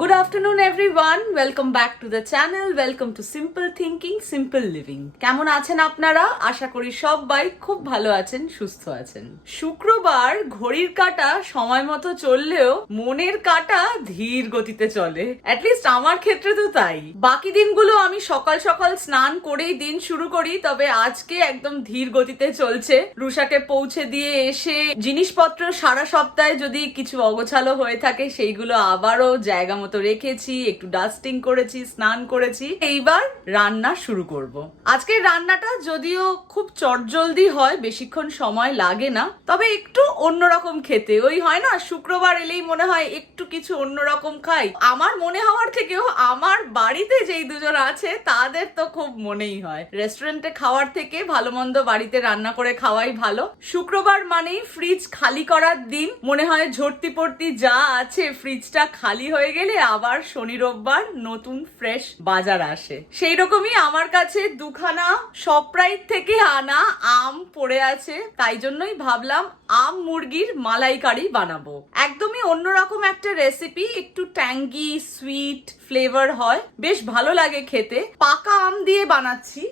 Good afternoon everyone welcome back to the channel welcome to simple thinking simple living কেমন আছেন আপনারা? আশা করি সবাই খুব ভালো আছেন, সুস্থ আছেন। শুক্রবার ঘড়ির কাটা সময় মতো চললেও মনের কাটা ধীর গতিতে চলে। অ্যাটলিস্ট আমার ক্ষেত্রে তো তাই। বাকি দিনগুলো আমি সকাল সকাল স্নান করেই দিন শুরু করি, তবে আজকে একদম ধীর গতিতে চলছে। রুষাকে পৌঁছে দিয়ে এসে জিনিসপত্র সারা সপ্তাহে যদি কিছু অগোছালো হয়ে থাকে, সেইগুলো আবারও জায়গা মতো রেখেছি, একটু ডাস্টিং করেছি, স্নান করেছি। এইবার রান্না শুরু করব। আজকের রান্নাটা যদিও খুব চটজলদি হয়, বেশিক্ষণ সময় লাগে না, তবে একটু অন্যরকম খেতে। ওই হয় না, শুক্রবার এলেই মনে হয় একটু কিছু অন্যরকম খাই। আমার মনে হওয়ার থেকেও আমার বাড়িতে যেই দুজন আছে, তাদের তো খুব মনেই হয়। রেস্টুরেন্টে খাওয়ার থেকে ভালো মন্দ বাড়িতে রান্না করে খাওয়াই ভালো। শুক্রবার মানেই ফ্রিজ খালি করার দিন। মনে হয় ঝর্তি পড়তি যা আছে ফ্রিজটা খালি হয়ে গেলে আবার শনি রোববার নতুন ফ্রেশ বাজার আসে। সেই রকমই আমার কাছে দুখানা সপ্রাইট থেকে আনা আম পড়ে আছে। তাই জন্যই ভাবলাম আম মুরগির মালাইকারি বানাবো। একদমই অন্যরকম একটা রেসিপি একটু ট্যাঙ্গি সুইট ফ্লেভার হয়। বেশ ভালো লাগে খেতে। পাকা আম দিয়ে বানাচ্ছি।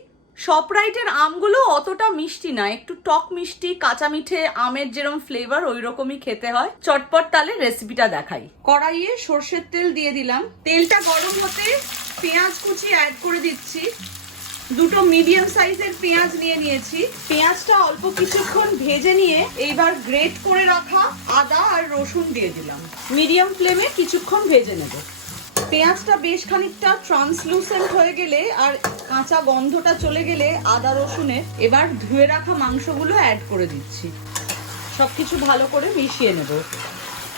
সপরাইটের আমগুলো অতটা মিষ্টি না, একটু টক মিষ্টি, কাঁচা মিঠে, আমের যেরকম ফ্লেভার ওই রকমই খেতে হয়। চটপট তালে রেসিপিটা দেখাই। কড়াইয়ে সর্ষের তেল দিয়ে দিলাম। তেলটা গরম হতে পেঁয়াজ কুচি অ্যাড করে দিচ্ছি। দুটো মিডিয়াম সাইজের পেঁয়াজ নিয়ে নিয়েছি। পেঁয়াজটা অল্প কিছুক্ষণ ভেজে নিয়ে এইবার গ্রেট করে রাখা আদা আর রসুন দিয়ে দিলাম। মিডিয়াম ফ্লেমে কিছুক্ষণ ভেজে নেব। পেঁয়াজটা বেশ খানিকটা ট্রান্সলুসেন্ট হয়ে গেলে আর কাঁচা গন্ধটা চলে গেলে আদা রসুনের এবার ধুয়ে রাখা মাংসগুলো অ্যাড করে দিচ্ছি। সব কিছু ভালো করে মিশিয়ে নেব।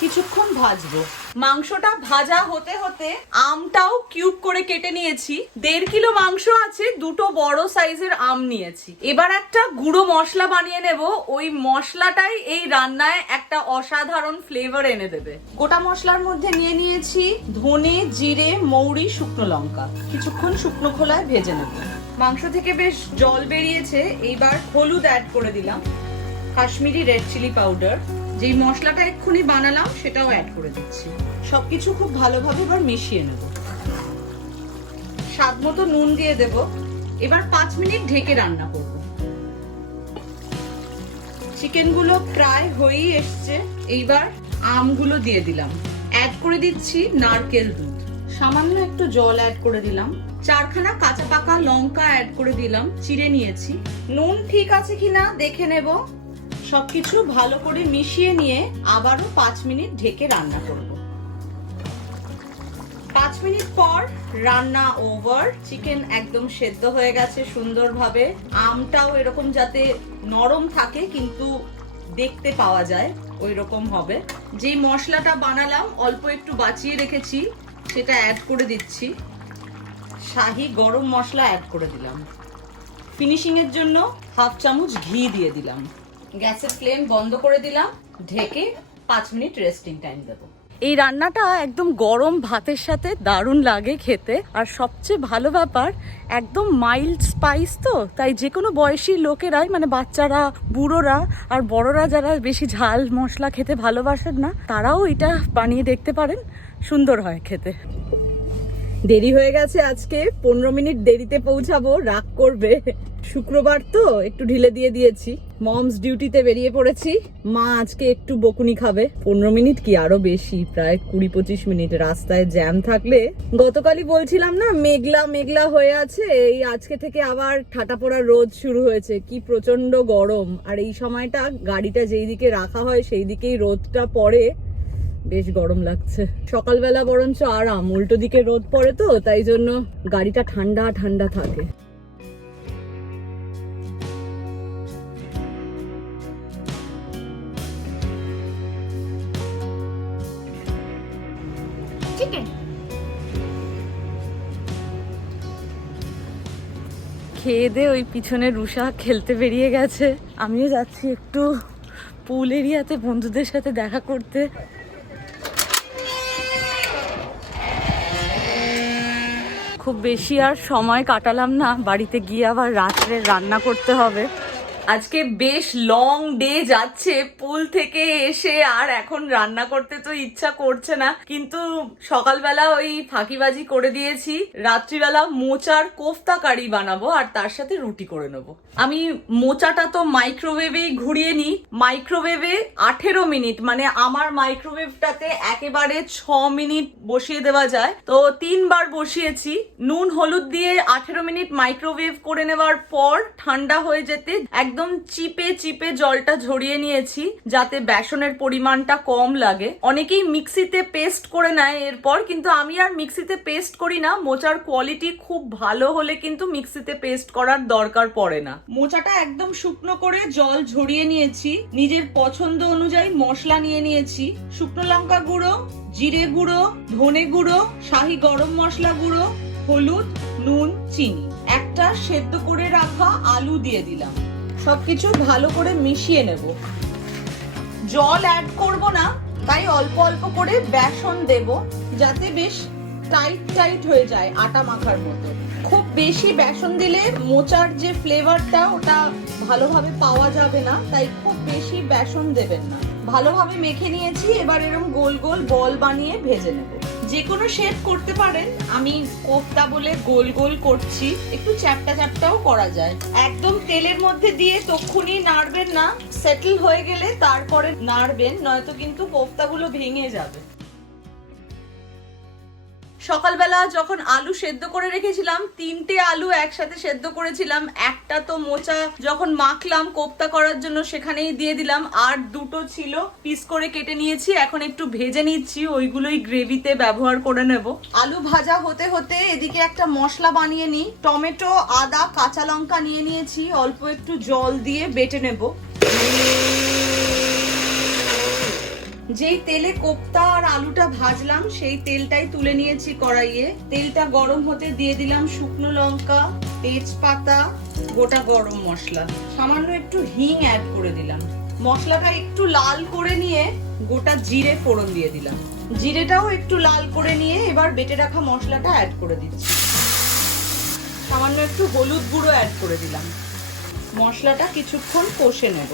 কিছুক্ষণ ভাজবো। মাংসটা ভাজা হতে হতে আমটাও কিউব করে কেটে নিয়েছি। দেড় কিলো মাংস আছে, দুটো বড় সাইজের আম নিয়েছি। এবার একটা গুঁড়ো মশলা বানিয়ে নেব। ওই মশলাটাই এই রান্নায় একটা অসাধারণ ফ্লেভার এনে দেবে। গোটা মশলার মধ্যে নিয়ে নিয়েছি ধনে, জিরে, মৌরি, শুকনো লঙ্কা। কিছুক্ষণ শুকনো খোলায় ভেজে নেব। মাংস থেকে বেশ জল বেরিয়েছে। এইবার হলুদ অ্যাড করে দিলাম। কাশ্মীরি রেড চিলি পাউডার যেই মশলাটা এক্ষুনি বানালাম, সেটাও অ্যাড করে দিচ্ছি। সবকিছু খুব ভালোভাবে এবার মিশিয়ে নেব। স্বাদ মতো নুন দিয়ে দেব। এবার পাঁচ মিনিট ঢেকে রান্না করব। চিকেনগুলো প্রায় হয়েই এসছে। এইবার আমগুলো দিয়ে দিলাম। অ্যাড করে দিচ্ছি নারকেল দুধ। সামান্য একটু জল অ্যাড করে দিলাম। চারখানা কাঁচা পাকা লঙ্কা অ্যাড করে দিলাম। চিড়ে নিয়েছি। নুন ঠিক আছে কিনা দেখে নেব। সবকিছু ভালো করে মিশিয়ে নিয়ে আবারও পাঁচ মিনিট ঢেকে রান্না করব। পাঁচ মিনিট পর রান্না ওভার চিকেন একদম সেদ্ধ হয়ে গেছে সুন্দরভাবে। আমটাও এরকম যাতে নরম থাকে, কিন্তু দেখতে পাওয়া যায় ওই রকম হবে। যেই মশলাটা বানালাম, অল্প একটু বাঁচিয়ে রেখেছি, সেটা অ্যাড করে দিচ্ছি। শাহি গরম মশলা অ্যাড করে দিলাম। ফিনিশিংয়ের জন্য হাফ চামচ ঘি দিয়ে দিলাম। গ্যাসের ফ্লেম বন্ধ করে দিলাম, ঢেকে পাঁচ মিনিট রেস্টিং টাইম দেবো। এই রান্নাটা একদম গরম ভাতের সাথে দারুণ লাগে খেতে। আর সবচেয়ে ভালো ব্যাপার, একদম মাইল্ড স্পাইস তো, তাই যে কোনো বয়সী লোকেরাই মানে বাচ্চারা, বুড়োরা আর বড়রা যারা বেশি ঝাল মশলা খেতে ভালোবাসেন না, তারাও এটা বানিয়ে দেখতে পারেন, সুন্দর হয় খেতে। দেরি হয়ে গেছে আজকে, পনেরো মিনিট দেরিতে পৌঁছাবো, রাগ করবে। শুক্রবার তো, একটু ঢিলে দিয়ে দিয়েছি। মমস ডিউটিতে বেরিয়ে পড়েছি। মা আজকে একটু বকুনি খাবে। পনেরো মিনিট কি আরও বেশি? প্রায় কুড়ি পঁচিশ মিনিট। রাস্তায় জ্যাম থাকলে, গতকালই বলছিলাম না, মেঘলা মেঘলা হয়ে আছে। এই আজকে থেকে আবার ঠাটা পড়া রোদ শুরু হয়েছে। কি প্রচণ্ড গরম। আর এই সময়টা গাড়িটা যেই দিকে রাখা হয়, সেই দিকেই রোদটা পড়ে। বেশ গরম লাগছে। সকালবেলা বরঞ্চ আরাম উল্টো দিকে রোদ পড়ে তো তাই জন্য গাড়িটা ঠান্ডা ঠান্ডা থাকে। খেয়ে দে ওই পিছনে রুষা খেলতে বেরিয়ে গেছে। আমিও যাচ্ছি একটু পুল এরিয়াতে বন্ধুদের সাথে দেখা করতে। খুব বেশি আর সময় কাটালাম না। বাড়িতে গিয়ে আবার রাত্রে রান্না করতে হবে। আজকে বেশ লং ডে যাচ্ছে পুল থেকে এসে আর এখন রান্না করতে তো ইচ্ছা করছে না, কিন্তু সকালবেলা ওই ফাঁকিবাজি করে দিয়েছি, রাত্রিবেলা মোচার কোফতা কারি বানাবো আর তার সাথে রুটি করে নেব। আমি মোচাটা তো মাইক্রোওয়েভেই ঘুরিয়ে নিই মাইক্রোওয়েভে আঠেরো মিনিট মানে আমার মাইক্রোওয়েভটাতে একেবারে ছ মিনিট বসিয়ে দেওয়া যায়। তো তিনবার বসিয়েছি, নুন, হলুদ দিয়ে আঠেরো মিনিট মাইক্রোওয়েভ করে নেওয়ার পর ঠান্ডা হয়ে যেতে একদম চিপে চিপে জলটা ঝরিয়ে নিয়েছি যাতে বেসনের পরিমাণটা কম লাগে। অনেকেই মিক্সিতে পেস্ট করে নেয় এরপর, কিন্তু আমি আর মিক্সিতে পেস্ট করি না। মোচার কোয়ালিটি খুব ভালো হলে কিন্তু মিক্সিতে পেস্ট করার দরকার পড়ে না। মোচাটা একদম শুকনো করে জল ঝরিয়ে নিয়েছি। নিজের পছন্দ অনুযায়ী মশলা নিয়ে নিয়েছি। শুকনো লঙ্কা গুঁড়ো, জিরে গুঁড়ো, ধনে গুঁড়ো, শাহি গরম মশলা গুঁড়ো, হলুদ, নুন, চিনি। একটা সেদ্ধ করে রাখা আলু দিয়ে দিলাম। সবকিছু ভালো করে মিশিয়ে নেব। জল অ্যাড করব না, তাই অল্প অল্প করে বেসন দেব, যাতে বেশ টাইট টাইট হয়ে যায় আটা মাখার মতো। খুব বেশি বেসন দিলে মোচার যে ফ্লেভারটা ওটা ভালোভাবে পাওয়া যাবে না, তাই খুব বেশি বেসন দেবেন না। ভালোভাবে মেখে নিয়েছি, এবার এরকম গোল গোল বল বানিয়ে ভেজে নেব। যে কোনো শেপ করতে পারেন। আমি কোফতা বলে গোল গোল করছি। একটু চ্যাপটা চ্যাপটাও করা যায়। একদম তেলের মধ্যে দিয়ে তক্ষুনি নাড়বেন না। সেটেল হয়ে গেলে তারপরে নাড়বেন, নয়তো কিন্তু কোফতাগুলো ভেঙে যাবে। সকালবেলা যখন আলু সেদ্ধ করে রেখেছিলাম, তিনটে আলু একসাথে সেদ্ধ করেছিলাম, একটা তো মোচা যখন মাখলাম কোপ্তা করার জন্য সেখানেই দিয়ে দিলাম, আর দুটো ছিল পিস করে কেটে নিয়েছি, এখন একটু ভেজে নিচ্ছি, ওইগুলোই গ্রেভিতে ব্যবহার করে নেব। আলু ভাজা হতে হতে এদিকে একটা মশলা বানিয়ে নিই, টমেটো, আদা, কাঁচা লঙ্কা নিয়ে নিয়েছি, অল্প একটু জল দিয়ে বেটে নেব। যেই তেলে কোপ্তা আর আলুটা ভাজলাম, সেই তেলটাই তুলে নিয়েছি কড়াইয়ে। তেলটা গরম হতে দিয়ে দিলাম শুকনো লঙ্কা, তেজপাতা, গোটা গরম মশলা। সামান্য একটু হিং অ্যাড করে দিলাম। মশলাটা একটু লাল করে নিয়ে গোটা জিরে ফোড়ন দিয়ে দিলাম। জিরেটাও একটু লাল করে নিয়ে এবার বেটে রাখা মশলাটা অ্যাড করে দিচ্ছি। সামান্য একটু হলুদ গুঁড়ো অ্যাড করে দিলাম। মশলাটা কিছুক্ষণ কষে নেব।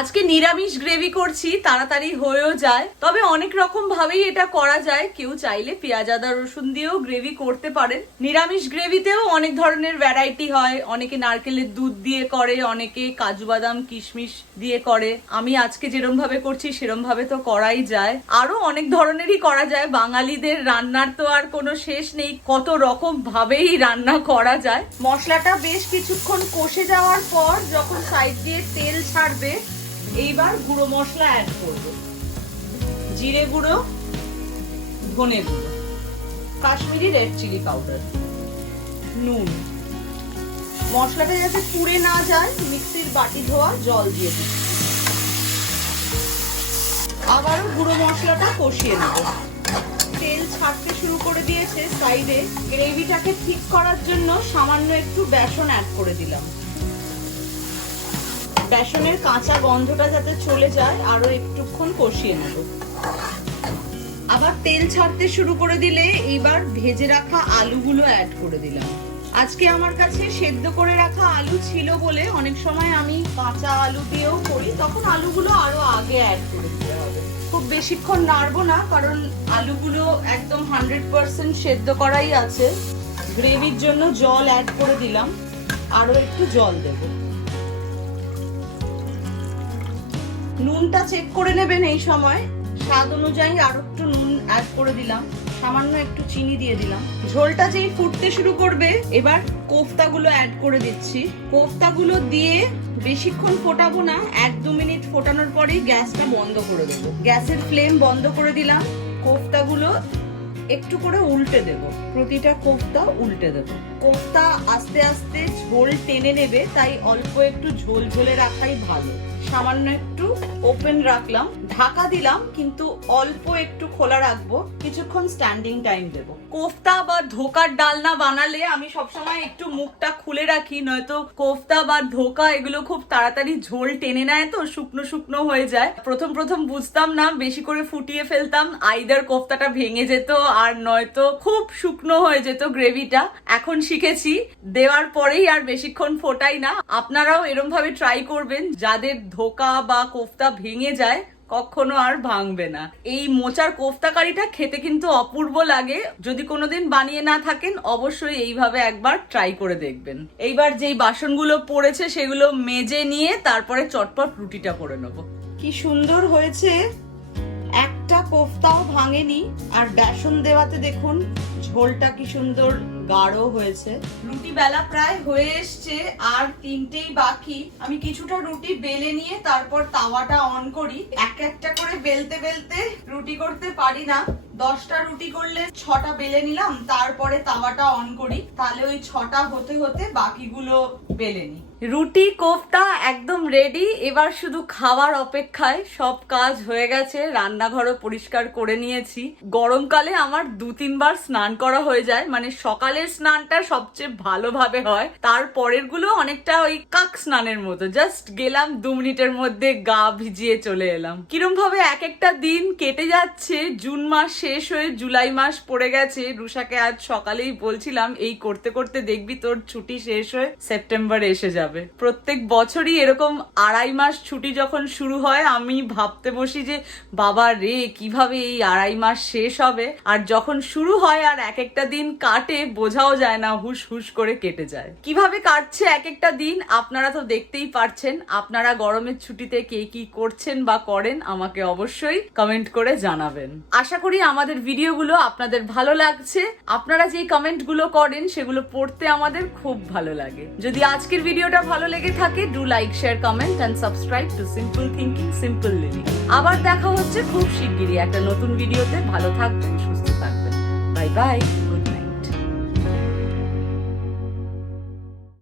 আজকে নিরামিষ গ্রেভি করছি, তাড়াতাড়ি হয়েও যায়। তবে অনেক রকম ভাবেই এটা করা যায়। কেউ চাইলে পেঁয়াজ, আদা, রসুন দিয়েও গ্রেভি করতে পারেন। নিরামিষ গ্রেভিতেও অনেক ধরনের ভ্যারাইটি হয়। অনেকে নারকেলের দুধ দিয়ে করে, অনেকে কাজু বাদাম, কিশমিশ দিয়ে করে। আমি আজকে যেরম ভাবে করছি, সেরম ভাবে তো করাই যায়। আরও অনেক ধরনেরই করা যায়। বাঙালিদের রান্নার তো আর কোনো শেষ নেই। কত রকম ভাবেই রান্না করা যায়। মশলাটা বেশ কিছুক্ষণ কষে যাওয়ার পর যখন সাইড দিয়ে তেল ছাড়বে এইবার গুঁড়ো মশলা অ্যাড করব। জিরে গুঁড়ো, ধনে গুঁড়ো, কাশ্মীরি রেড চিলি পাউডার নুন। মশলাটা যাতে পুড়ে না যায়, মিক্সির বাটি ধোয়া, জল দিয়ে দিচ্ছি। আবারও গুঁড়ো মশলাটা কষিয়ে নেব। তেল ছাড়তে শুরু করে দিয়েছে সাইডে গ্রেভিটাকে ঠিক করার জন্য সামান্য একটু বেসন অ্যাড করে দিলাম। বেসনের কাঁচা গন্ধটা যাতে চলে যায়, আরও একটুক্ষণ কষিয়ে নেব। আবার তেল ছাড়তে শুরু করে দিলে এইবার ভেজে রাখা আলুগুলো অ্যাড করে দিলাম। আজকে আমার কাছে সেদ্ধ করে রাখা আলু ছিল বলে অনেক সময় আমি কাঁচা আলু দিয়েও করি, তখন আলুগুলো আরও আগে অ্যাড করে দিতে হবে। খুব বেশিক্ষণ নাড়বো না, কারণ আলুগুলো একদম হান্ড্রেড পার্সেন্ট সেদ্ধ করাই আছে। গ্রেভির জন্য জল অ্যাড করে দিলাম, আরও একটু জল দেবো। নুনটা চেক করে নেবেন এই সময়। স্বাদ অনুযায়ী আর একটু নুন অ্যাড করে দিলাম। সামান্য একটু চিনি দিয়ে দিলাম। ঝোলটা যেই ফুটতে শুরু করবে, এবার কোফতাগুলো অ্যাড করে দিচ্ছি। কোফতাগুলো দিয়ে বেশিক্ষণ ফোটাবো না, এক দু মিনিট ফোটানোর পরেই গ্যাসটা বন্ধ করে দেবো। গ্যাসের ফ্লেম বন্ধ করে দিলাম। কোফতাগুলো একটু করে উল্টে দেব। প্রতিটা কোফতা উল্টে দেব। কোফতা আস্তে আস্তে ঝোল টেনে নেবে, তাই অল্প একটু ঝোল ঝোলে রাখাই ভালো। সামান্য একটু ওপেন রাখলাম। ঢাকা দিলাম, কিন্তু অল্প একটু খোলা রাখব। কিছুক্ষণ স্ট্যান্ডিং টাইম দেব। কোফতা বা ধোকার ডালনা বানালে আমি সবসময় একটু মুখটা খুলে রাখি, নয়তো কোফতা বা ধোকা এগুলো খুব তাড়াতাড়ি ঝোল টেনে নেয় তো শুকনো শুকনো হয়ে যায়। প্রথম প্রথম বুঝতাম না, বেশি করে ফুটিয়ে ফেলতাম, আইদার কোফতাটা ভেঙে যেত আর নয়তো খুব শুকনো হয়ে যেত গ্রেভিটা। এখন শিখেছি, দেওয়ার পরেই আর বেশিক্ষণ ফোটাই না। আপনারাও এরম ভাবে ট্রাই করবেন, যাদের ধোকা বা কোফতা ভেঙে যায় কখনো আর ভাঙবে না। এই মোচার কোফতা কারিটা খেতে কিন্তু অপূর্ব লাগে। যদি কোনোদিন বানিয়ে না থাকেন, অবশ্যই এইভাবে একবার ট্রাই করে দেখবেন। এইবার যেই বাসনগুলো পড়েছে, সেগুলো মেজে নিয়ে তারপরে চটপট রুটিটা করে নেব। কি সুন্দর হয়েছে। একটা কোফতাও ভাঙেনি। আর বেসন দেওয়াতে দেখুন, ঝোলটা কি সুন্দর। গাঢ় হয়েছে। রুটি বেলা প্রায় হয়ে এসছে, আর তিনটেই বাকি। আমি কিছুটা রুটি বেলে নিয়ে তারপর তাওয়াটা অন করি। এক একটা করে বেলতে বেলতে রুটি করতে পারি না। দশটা রুটি করলে ছটা বেলে নিলাম, তারপরে তাওয়াটা অন করি। তাহলে ওই ছটা হতে হতে বাকিগুলো বেলে নিই। রুটি, কোফতা একদম রেডি এবার শুধু খাওয়ার অপেক্ষায় সব কাজ হয়ে গেছে, রান্নাঘরও পরিষ্কার করে নিয়েছি। গরমকালে আমার দু তিনবার স্নান করা হয়ে যায় মানে সকালের স্নানটা সবচেয়ে ভালোভাবে হয়। তারপরেরগুলো অনেকটা ওই কাক স্নানের মতো জাস্ট গেলাম দু মিনিটের মধ্যে গা ভিজিয়ে চলে এলাম। কিরম ভাবে এক একটা দিন কেটে যাচ্ছে, জুন মাস শেষ হয়ে জুলাই মাস পড়ে গেছে। রুষাকে আজ সকালেই বলছিলাম, এই করতে করতে দেখবি তোর ছুটি শেষ হয়ে সেপ্টেম্বর এসে যাবে। প্রত্যেক বছরই এরকম আড়াই মাস ছুটি যখন শুরু হয়, আমি ভাবতে বসি যে, বাবা রে, কীভাবে এই আড়াই মাস শেষ হবে? আর যখন শুরু হয় আর এক একটা দিন কাটে, বোঝাও যায় না, হুস হুস করে কেটে যায়। কীভাবে কাটছে এক একটা দিন, আপনারা তো দেখতেই পারছেন। আপনারা গরমের ছুটিতে কে কি করছেন বা করেন, আমাকে অবশ্যই কমেন্ট করে জানাবেন। আশা করি আমাদের ভিডিওগুলো আপনাদের ভালো লাগছে। আপনারা যেই কমেন্টগুলো করেন, সেগুলো পড়তে আমাদের খুব ভালো লাগে। যদি আজকের ভিডিওটা ভালো লেগে থাকে do like share comment and subscribe to simple thinking simple living আবার দেখা হচ্ছে খুব শিগগিরই একটা নতুন ভিডিওতে। ভালো থাকবেন, সুস্থ থাকবেন। Bye bye